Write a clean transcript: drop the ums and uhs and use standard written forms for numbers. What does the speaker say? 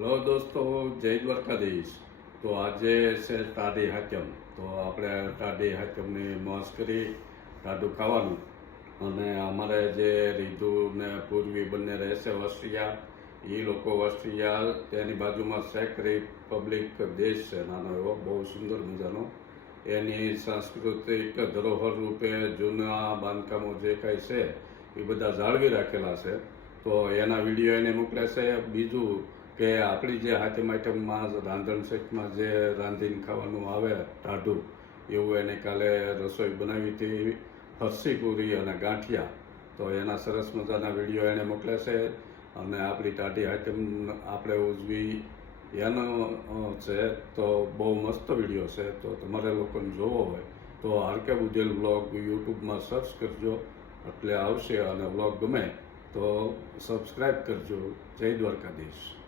Hello દોસ્તો, જય દ્વારકાધીશ. તો આજે છે ટાઢી હાચમ. તો આપણે ટાઢી હાચમની મોજ કરી ટાઢું ખાવાનું. અને અમારે જે રીધુ ને પૂર્વી બંને રહેશે ઓસ્ટ્રિયા, એ લોકો ઓસ્ટ્રિયા તેની બાજુમાં ચેક રિપબ્લિક દેશ છે નાનો એવો, બહુ સુંદર મજાનો. એની સાંસ્કૃતિક ધરોહર રૂપે જૂના બાંધકામો જે કાંઈ છે એ બધા જાળવી રાખેલા છે. તો એના વિડીયો એને મોકલે છે. બીજું કે આપણી જે હાથમ આઈટમમાં રાંધણ સેટમાં જે રાંધીને ખાવાનું આવે ટાઢું, એવું એને કાલે રસોઈ બનાવી હતી, ફરસી પૂરી અને ગાંઠિયા. તો એના સરસ મજાના વિડીયો એને મોકલે છે. અને આપણી ટાઢી આઈટમ આપણે ઉજવી એનો છે. તો બહુ મસ્ત વિડીયો છે. તો તમારે લોકોને જોવો હોય તો આરકે બુધેલ વ્લોગ યુટ્યુબમાં સર્ચ કરજો, એટલે આવશે. અને વ્લોગ ગમે તો સબસ્ક્રાઈબ કરજો. જય દ્વારકાધીશ.